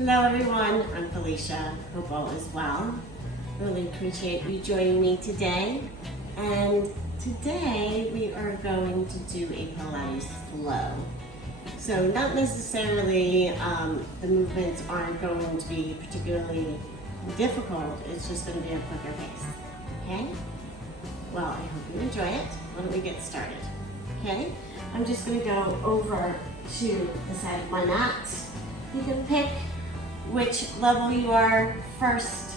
Hello everyone, I'm Felicia. Hope all is well. Really appreciate you joining me today. And today we are going to do a Pilates Flow. So not necessarily, the movements aren't going to be particularly difficult, it's just going to be a quicker pace. Okay? Well, I hope you enjoy it. Why don't we get started? Okay? I'm just going to go over to the side of my mat. You can pick which level you are, first,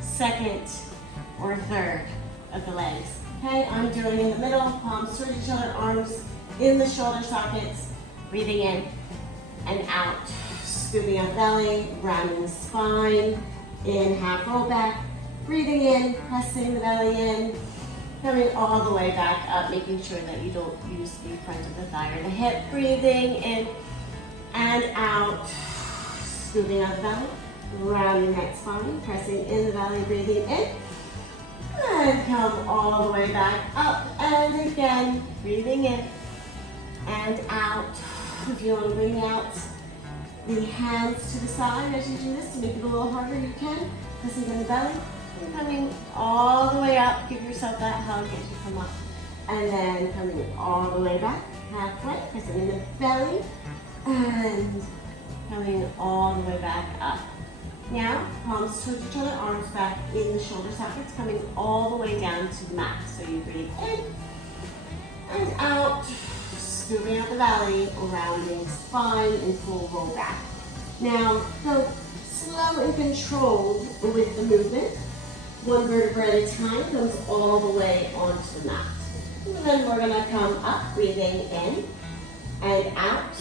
second, or third of the legs. Okay, I'm doing in the middle, palms toward each other, arms in the shoulder sockets, breathing in and out, scooping up belly, rounding the spine, in half roll back, breathing in, pressing the belly in, coming all the way back up, making sure that you don't use the front of the thigh or the hip, breathing in and out, scooping out the belly, rounding that spine, pressing in the belly, breathing in, and come all the way back up, and again, breathing in and out. If you want to bring out the hands to the side as you do this to make it a little harder, you can. Pressing in the belly, and coming all the way up, give yourself that hug as you come up, and then coming all the way back, halfway, pressing in the belly, and coming all the way back up. Now, palms towards each other, arms back in the shoulder sockets, coming all the way down to the mat. So you breathe in and out, scooping out the belly, rounding spine, and full roll back. Now, go slow and controlled with the movement. One vertebra at a time, comes all the way onto the mat. And then we're gonna come up, breathing in and out.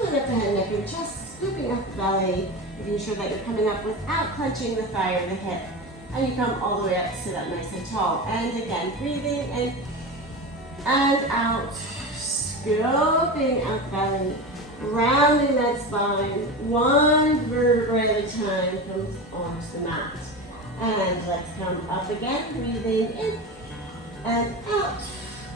Lift up the head, neck, and chest, scooping up the belly, making sure that you're coming up without clenching the thigh or the hip. And you come all the way up, sit up nice and tall. And again, breathing in and out, scooping out the belly, rounding that spine. One vertebra at a time comes onto the mat. And let's come up again, breathing in and out.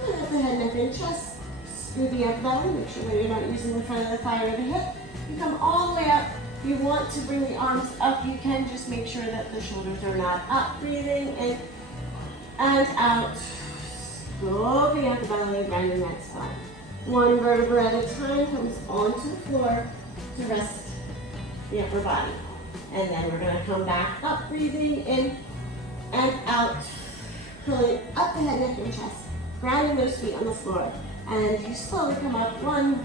Lift up the head, neck, and chest. Scooping up the belly, make sure that you're not using the front of the thigh or the hip. You come all the way up. If you want to bring the arms up, you can. Just make sure that the shoulders are not up. Breathing in and out. Scooping out the belly, rounding that spine. One vertebra at a time comes onto the floor to rest the upper body. And then we're going to come back up, breathing in and out. Pulling up the head, neck, and chest. Grounding those feet on the floor. And you slowly come up one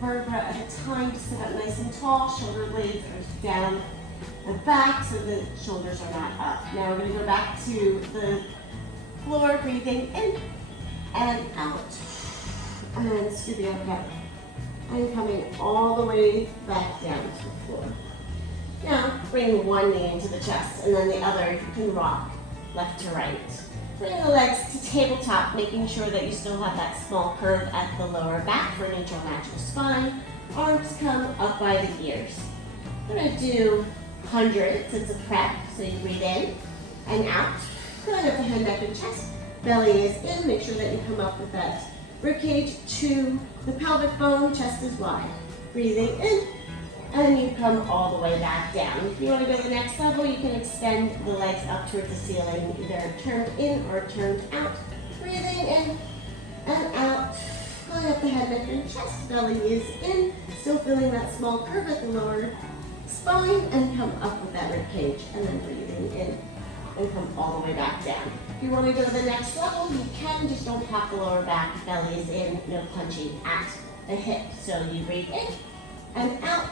vertebra at a time to sit up nice and tall. Shoulder blades are down and back so the shoulders are not up. Now we're going to go back to the floor, breathing in and out. And scooping up belly. And coming all the way back down to the floor. Now bring one knee into the chest and then the other you can rock left to right. Bring the legs to tabletop, making sure that you still have that small curve at the lower back for neutral natural spine. Arms come up by the ears. We're going to do hundreds. It's a prep, so you breathe in and out. Filling up the head, neck, and chest. Belly is in. Make sure that you come up with that ribcage to the pelvic bone. Chest is wide. Breathing in. And you come all the way back down. If you want to go to the next level, you can extend the legs up towards the ceiling, either turned in or turned out. Breathing in and out. Pulling up the head, neck, and chest. Belly is in. Still feeling that small curve at the lower spine. And come up with that rib cage. And then breathing in and come all the way back down. If you want to go to the next level, you can. Just don't pop the lower back. Belly is in. No punching at the hip. So you breathe in and out.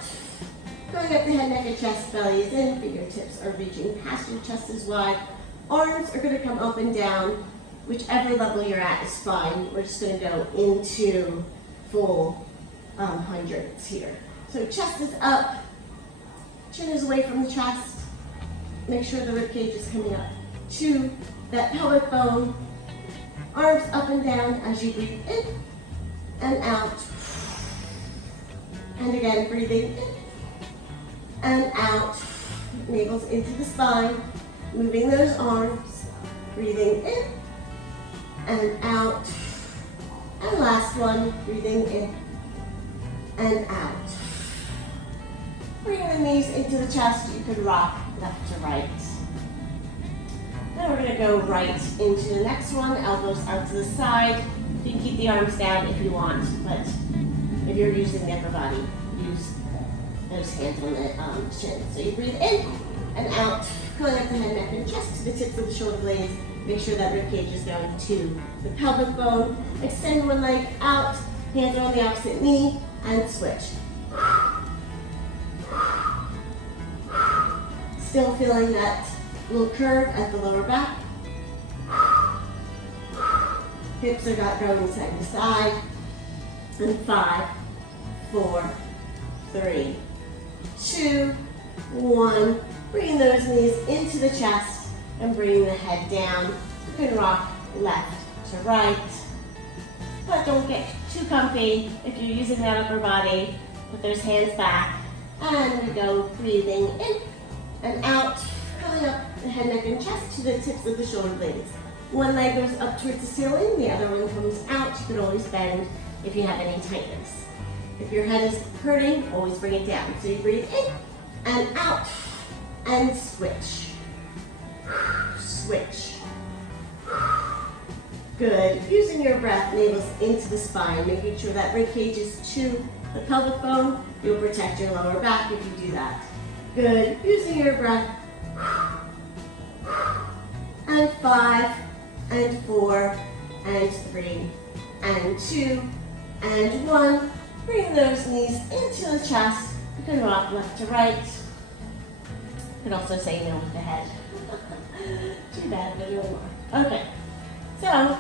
Going up the head, neck, and chest, belly is in, fingertips are reaching past your chest is wide. Arms are going to come up and down. Whichever level you're at is fine. We're just going to go into full hundreds here. So chest is up, chin is away from the chest. Make sure the rib cage is coming up to that pelvic bone. Arms up and down as you breathe in and out. And again, breathing in and out, navels into the spine, moving those arms, breathing in and out, and last one, breathing in and out. Bring the knees into the chest. You could rock left to right. Then we're going to go right into the next one. Elbows out to the side. You can keep the arms down if you want, but if you're using the upper body, use those hands on the shin. So you breathe in and out, going up the head, neck, and chest to the tips of the shoulder blades. Make sure that rib cage is going to the pelvic bone. Extend one leg out, hands are on the opposite knee, and switch. Still feeling that little curve at the lower back. Hips are going side to side. And 5, 4, 3, 2, 1. Bringing those knees into the chest and bringing the head down. You can rock left to right. But don't get too comfy. If you're using that upper body, put those hands back. And we go breathing in and out, coming up the head, neck, and chest to the tips of the shoulder blades. One leg goes up towards the ceiling, the other one comes out. You can always bend if you have any tightness. If your head is hurting, always bring it down. So you breathe in and out and switch. Switch. Good. Using your breath, navel into the spine, making sure that rib cage is to the pelvic bone. You'll protect your lower back if you do that. Good. Using your breath. And 5, and 4, and 3, and 2, and 1. Bring those knees into the chest. You can rock left to right. You can also say no with the head. Too bad, but no more. Okay. So,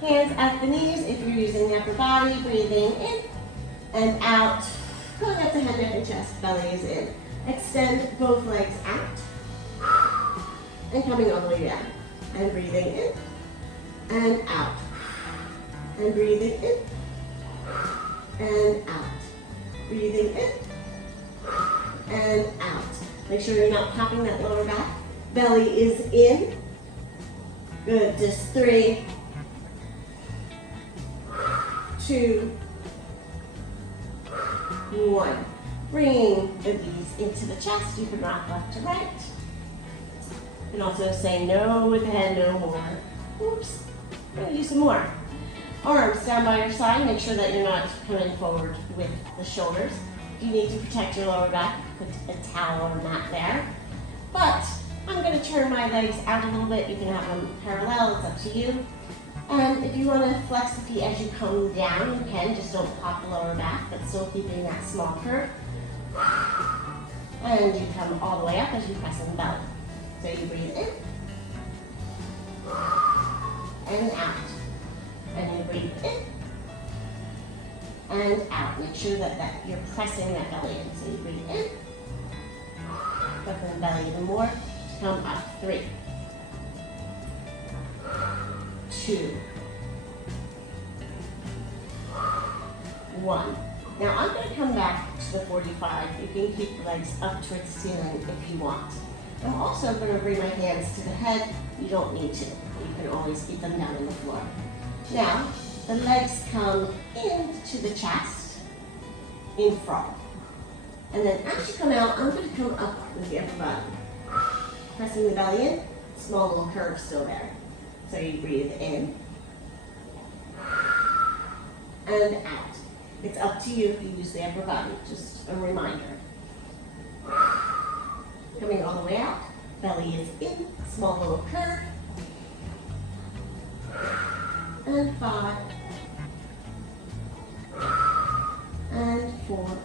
hands at the knees if you're using the upper body. Breathing in and out. Going up the head, neck, and chest. Belly is in. Extend both legs out. And coming all the way down. And breathing in and out. And breathing in and out. Breathing in and out. Make sure you're not popping that lower back. Belly is in. Good. Just 3, 2, 1. Bring the knees into the chest. You can rock left to right. You can also say no with the head, no more. Oops. We're going to do some more. Arms down by your side. Make sure that you're not coming forward with the shoulders. If you need to protect your lower back, put a towel or mat there. But I'm going to turn my legs out a little bit. You can have them parallel. It's up to you. And if you want to flex the feet as you come down, you can. Just don't pop the lower back, but still keeping that small curve. And you come all the way up as you press in the belly. So you breathe in and out. And you breathe in and out. Make sure that you're pressing that belly in. So you breathe in, open the belly even more. Come up. 3, 2, 1. Now I'm going to come back to the 45. You can keep the legs up towards the ceiling if you want. I'm also going to bring my hands to the head. You don't need to. You can always keep them down on the floor. Now, the legs come into the chest in front. And then as you come out, I'm going to come up with the upper body. Pressing the belly in, small little curve still there. So you breathe in and out. It's up to you if you use the upper body, just a reminder. Coming all the way out, belly is in, small little curve. And 5, and 4,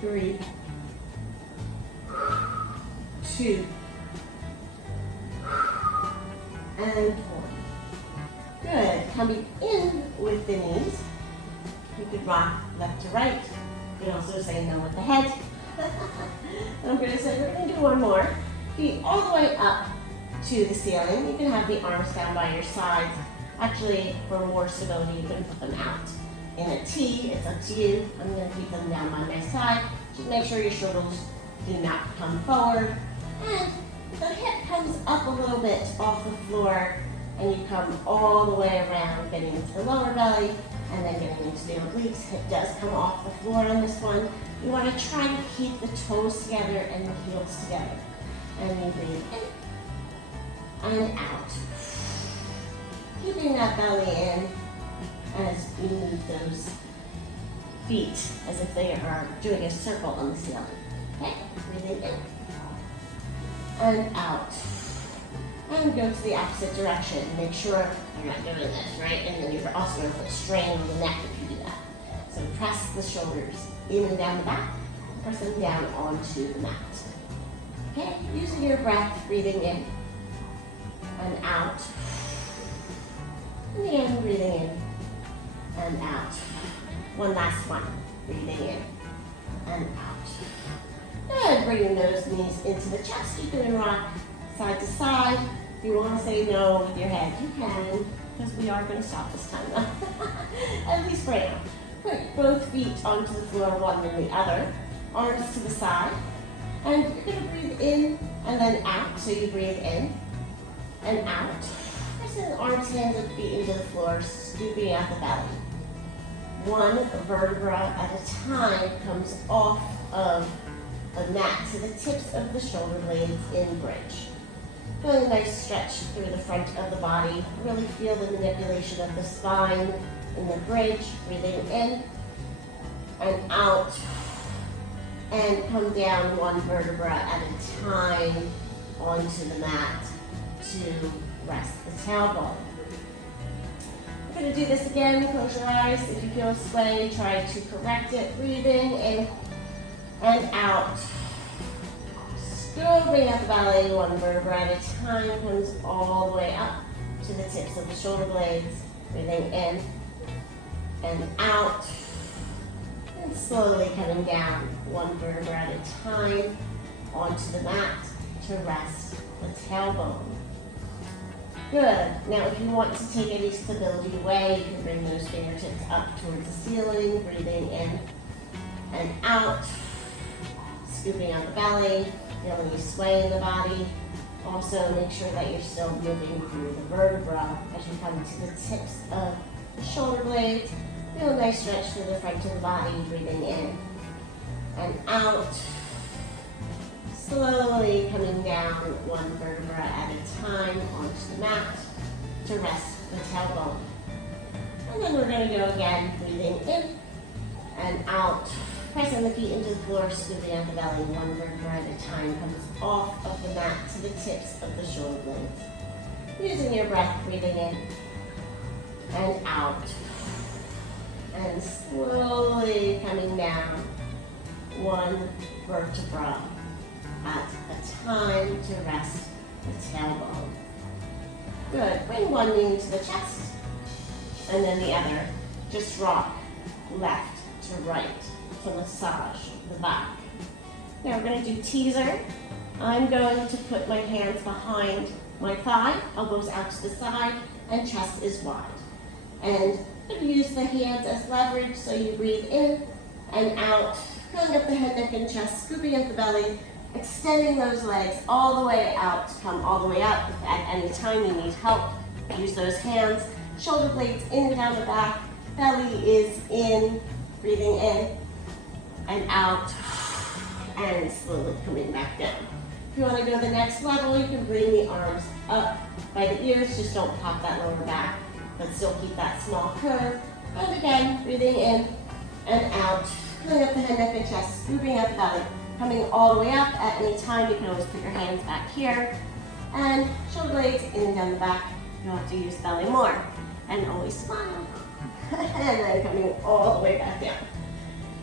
3, 2, and 4. Good. Coming in with the knees. You could rock left to right. You can also say no with the head. I'm going to say we're going to do one more. Feet all the way up to the ceiling. You can have the arms down by your sides. Actually, for more stability, you can put them out in a T. It's up to you. I'm going to keep them down by my side. Just make sure your shoulders do not come forward. And the hip comes up a little bit off the floor, and you come all the way around, getting into the lower belly. And then getting into the obliques. Hip does come off the floor on this one. You want to try to keep the toes together and the heels together. And you breathe in and out. Keeping that belly in as you move those feet as if they are doing a circle on the ceiling. Okay, breathing in and out. And go to the opposite direction. Make sure you're not doing this, right? And then you're also going to put strain on the neck if you do that. So press the shoulders in and down the back, press them down onto the mat. Okay, using your breath, breathing in and out. And again, breathing in and out. One last one, breathing in and out. And bringing those knees into the chest. You can rock side to side. If you want to say no with your head, you can, because we are going to stop this time, at least for now. Put both feet onto the floor, one and the other. Arms to the side. And you're going to breathe in and then out. So you breathe in and out. Pressing the arms, hands, and feet into the floor, scooping out the belly. One vertebra at a time comes off of the mat to the tips of the shoulder blades in bridge. Feeling a nice stretch through the front of the body. Really feel the manipulation of the spine in the bridge. Breathing in and out. And come down one vertebra at a time onto the mat to rest the tailbone. We're going to do this again. Close your eyes. If you feel sway, try to correct it. Breathing in and out. Scooping out the belly, one vertebra at a time, comes all the way up to the tips of the shoulder blades. Breathing in and out. And slowly coming down, one vertebra at a time, onto the mat to rest the tailbone. Good. Now if you want to take any stability away, you can bring those fingertips up towards the ceiling, breathing in and out. Scooping out the belly, feeling you sway in the body. Also make sure that you're still moving through the vertebra as you come to the tips of the shoulder blades. Feel a nice stretch through the front of the body, breathing in and out. Slowly coming down one vertebra at a time onto the mat to rest the tailbone. And then we're going to go again, breathing in and out. Pressing the feet into the floor, scooping out the belly, one vertebra at a time comes off of the mat to the tips of the shoulder blades. Using your breath, breathing in and out. And slowly coming down one vertebra at a time to rest the tailbone. Good. Bring one knee into the chest and then the other. Just rock left to right to massage the back. Now we're going to do teaser. I'm going to put my hands behind my thigh, elbows out to the side, and chest is wide. And I'm going to use the hands as leverage, so you breathe in and out, filling up the head, neck, and chest, scooping up the belly, extending those legs all the way out, come all the way up. If at any time you need help, use those hands. Shoulder blades in and down the back, belly is in, breathing in and out, and slowly coming back down. If you want to go to the next level, you can bring the arms up by the ears, just don't pop that lower back, but still keep that small curve. And again, breathing in and out, filling up the head, neck, and chest, scooping out the belly, coming all the way up. At any time, you can always put your hands back here, and shoulder blades in and down the back. You'll have to use belly more, and always smile. And then coming all the way back down.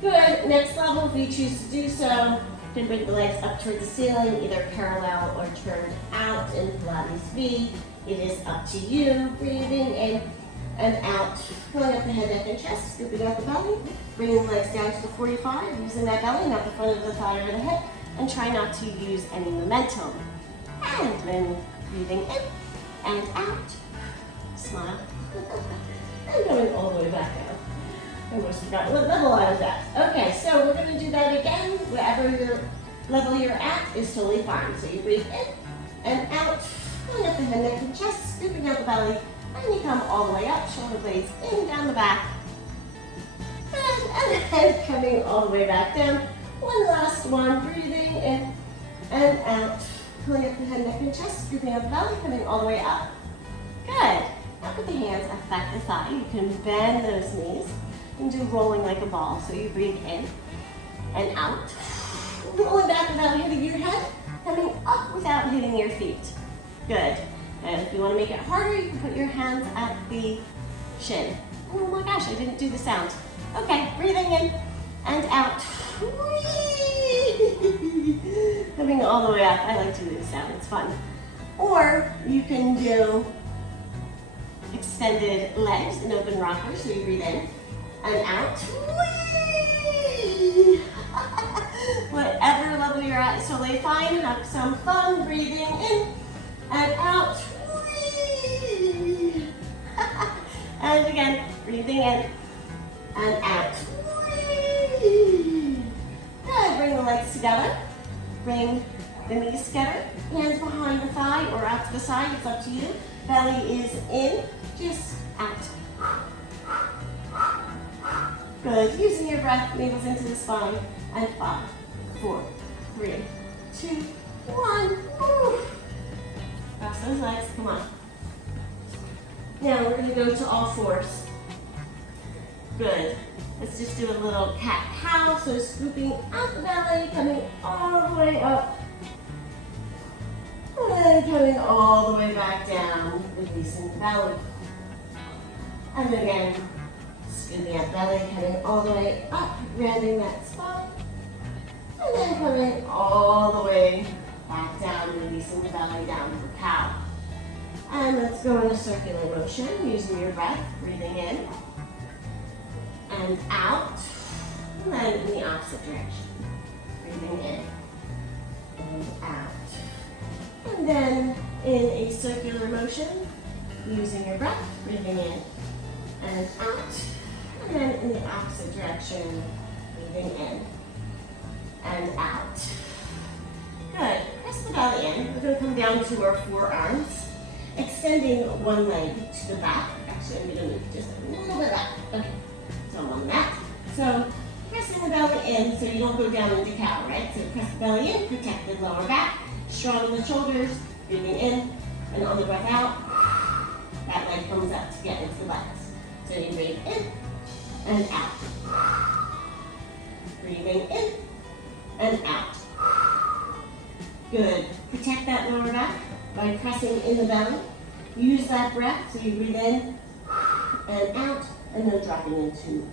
Good. Next level, if you choose to do so, you can bring the legs up toward the ceiling, either parallel or turned out in Pilates V. It is up to you. Breathing in and out, pulling up the head, neck, and chest, scooping out the belly, bringing the legs down to the 45, using that belly, not the front of the thigh or the hip, and try not to use any momentum. And then breathing in and out, smile, and going all the way back down. I almost forgot what level I was at. Okay, so we're going to do that again. Wherever your level you're at is totally fine. So you breathe in and out, pulling up the head, neck, and chest, scooping out the belly, and you come all the way up, shoulder blades in and down the back, And then coming all the way back down. One last one, breathing in and out. Pulling up the head, neck, and chest, scooping up the belly, coming all the way up. Good. Now put the hands at the back of the thigh. You can bend those knees and do rolling like a ball. So you breathe in and out. Rolling back without hitting your head. Coming up without hitting your feet. Good. And if you want to make it harder, you can put your hands at the shin. Oh my gosh, I didn't do the sound. Okay, breathing in and out. Coming all the way up. I like to do the sound, it's fun. Or you can do extended legs in open rockers. So you breathe in and out. Whatever level you're at is totally fine. Have some fun breathing in and out. And again, breathing in and out. Good. Bring the legs together. Bring the knees together. Hands behind the thigh or out to the side. It's up to you. Belly is in, just out. Good. Using your breath, navel's into the spine. And 5, 4, 3, 2, 1. Woo. Cross those legs. Come on. Now we're going to go to all fours. Good. Let's just do a little cat-cow. So scooping out the belly, coming all the way up. And then coming all the way back down, releasing the belly. And again, scooping out the belly, coming all the way up, rounding that spine. And then coming all the way back down, releasing the belly down to the cow. And let's go in a circular motion, using your breath, breathing in and out, and then in the opposite direction. Breathing in and out. And then in a circular motion, using your breath, breathing in and out, and then in the opposite direction, breathing in and out. Good. Press the belly in. We're going to come down to our forearms, extending one leg to the back. Actually, I'm going to move just a little bit back. Okay. So I'm on the mat. So pressing the belly in so you don't go down into cow, right? So press the belly in, protect the lower back, strong in the shoulders, breathing in, and on the breath out, that leg comes up to get into the legs. So you breathe in and out. Breathing in and out. Good. Protect that lower back by pressing in the belly. Use that breath so you breathe in and out, and then dropping into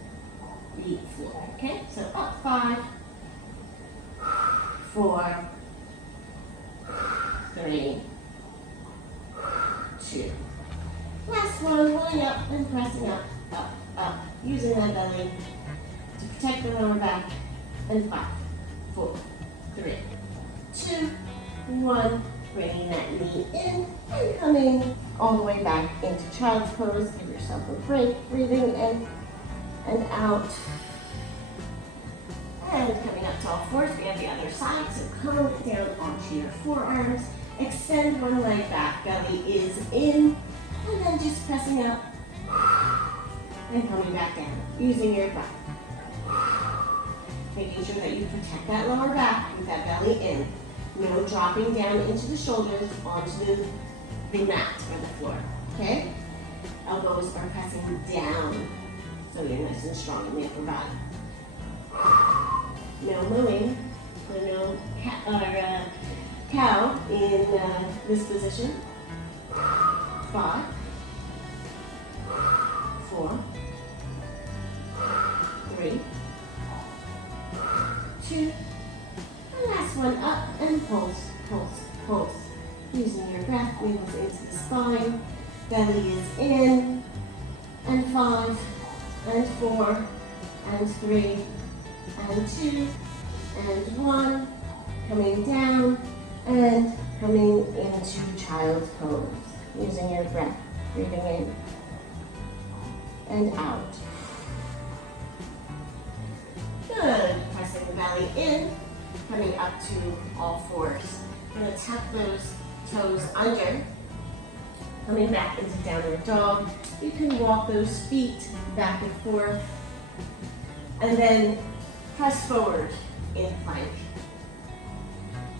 the floor. Okay? So up 5, 4, 3, 2. Last one, rolling up and pressing up, up, up. Using that belly to protect the lower back. And 5, 4, 3, 2, 1. Bringing that knee in and coming all the way back into child's pose. Give yourself a break. Breathing in and out. And coming up to all fours. We have the other side. So come down onto your forearms. Extend one leg back. Belly is in. And then just pressing up and coming back down. Using your breath. Making sure that you protect that lower back with that belly in. No dropping down into the shoulders onto the mat or the floor, okay? Elbows are pressing down so you're nice and strong in the upper body. No mooing, so no cat or cow in this position. 5, 4, 3, 2, last one, up and pulse, pulse, pulse. Using your breath, nails into the spine. Belly is in. And 5, and 4, and 3, and 2, and 1. Coming down and coming into child's pose. Using your breath, breathing in and out. Good. Pressing the belly in. Coming up to all fours. We're going to tuck those toes under. Coming back into downward dog. You can walk those feet back and forth. And then press forward in plank.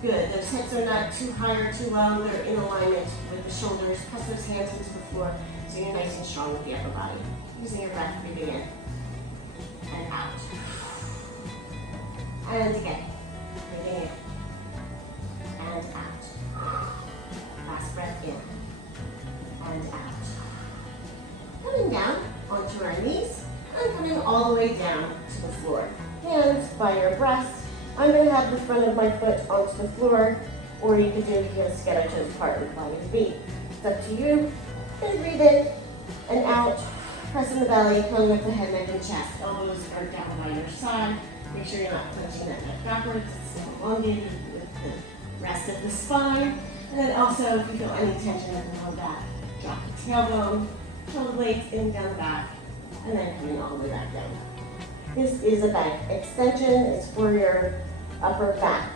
Good, those hips are not too high or too low, they're in alignment with the shoulders. Press those hands into the floor so you're nice and strong with the upper body. Using your breath, breathing in and out. And again, breathing in and out. Last breath in and out. Coming down onto our knees and coming all the way down to the floor. Hands by your breast. I'm going to have the front of my foot onto the floor, or you could do if you just get our toes apart and fly your feet. It's up to you. And breathe in and out. Pressing the belly, pulling up the head, neck, and chest. Elbows are down by your side. Make sure you're not punching that neck backwards. It's still elongated with the rest of the spine. And then also, if you feel any tension in the low back, drop the tailbone, shoulder blades in, down the back, and then coming all the way back down. This is a back extension. It's for your upper back.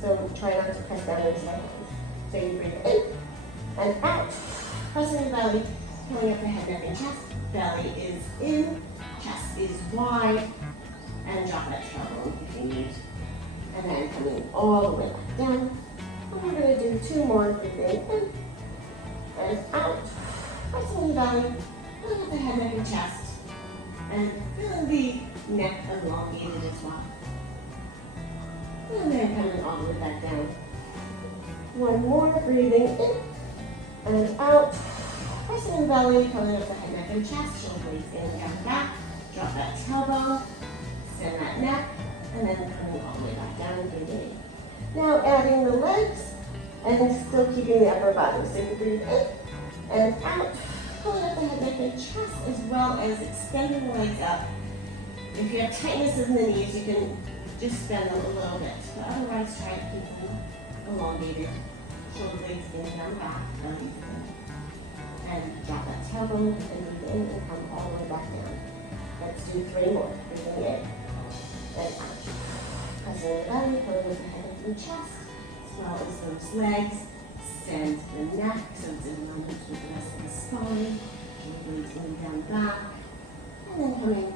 So try not to press down into my hands. So you breathe in and out. Pressing the belly, pulling up the head, neck, and chest. Belly is in, chest is wide, and drop that tailbone if you need. And then coming all the way back down. And we're going to do 2 more. Breathing in and out. Pressing the belly, pulling up the head, neck, and chest. And feeling the neck elongated as well. And then coming all the way back down. 1 more, breathing in and out. Pressing the belly, pulling up the head, neck, and chest. Shoulder blades in, down the back. Drop that tailbone, extend that neck, and then coming all the way back down and breathing in. Now adding the legs and still keeping the upper body. So you breathe in and out. Pulling up the head, neck, and chest, as well as extending the legs up. If you have tightness in the knees, you can just bend them a little bit. But otherwise, try to keep them elongated. Shoulder blades in, down the back, belly in. And drop that tailbone and breathe in and come all the way back down. Let's do 3 more. Breathing in and out. Pressing the belly, pulling up the head, neck, and chest, as well as those legs. Extend the neck so it's in alignment with the rest of the spine. Shoulder blades in, down the back. And then coming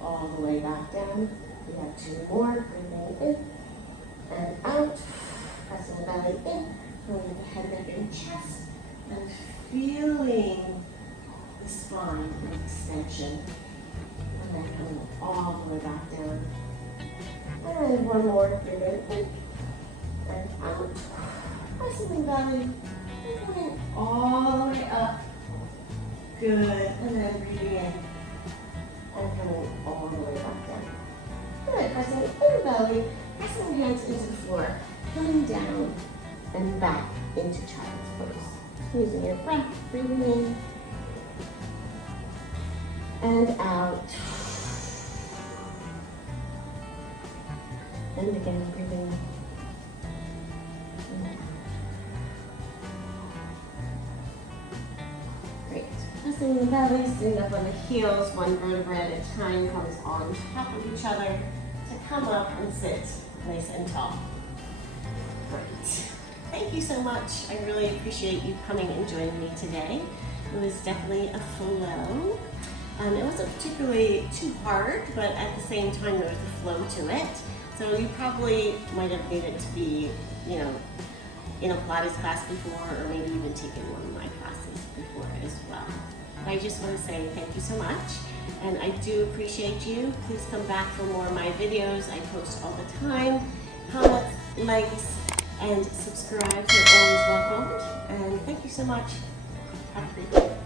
all the way back down. We have 2 more. Breathing in and out. Pressing the belly in, pulling the head, neck, and chest, and feeling the spine and extension. And then coming all the way back down. And 1 more. Breathing in and out. Pressing the belly and coming all the way up. Good. And then breathing in and coming all the way back down. Good. Pressing in the belly, pressing the hands into the floor, coming down and back into child's pose. Using your breath, breathing in and out. And again, breathing in. Great. Pressing the belly, sitting up on the heels, 1 vertebra at a time, comes on top of each other to come up and sit nice and tall. Great. Thank you so much. I really appreciate you coming and joining me today. It was definitely a flow. It wasn't particularly too hard, but at the same time there was a flow to it. So you probably might have needed to be, in a Pilates class before, or maybe even taken one of my classes before as well. But I just want to say thank you so much, and I do appreciate you. Please come back for more of my videos. I post all the time. Comments, likes, and subscribe. You're always welcome. And thank you so much. Have a great day.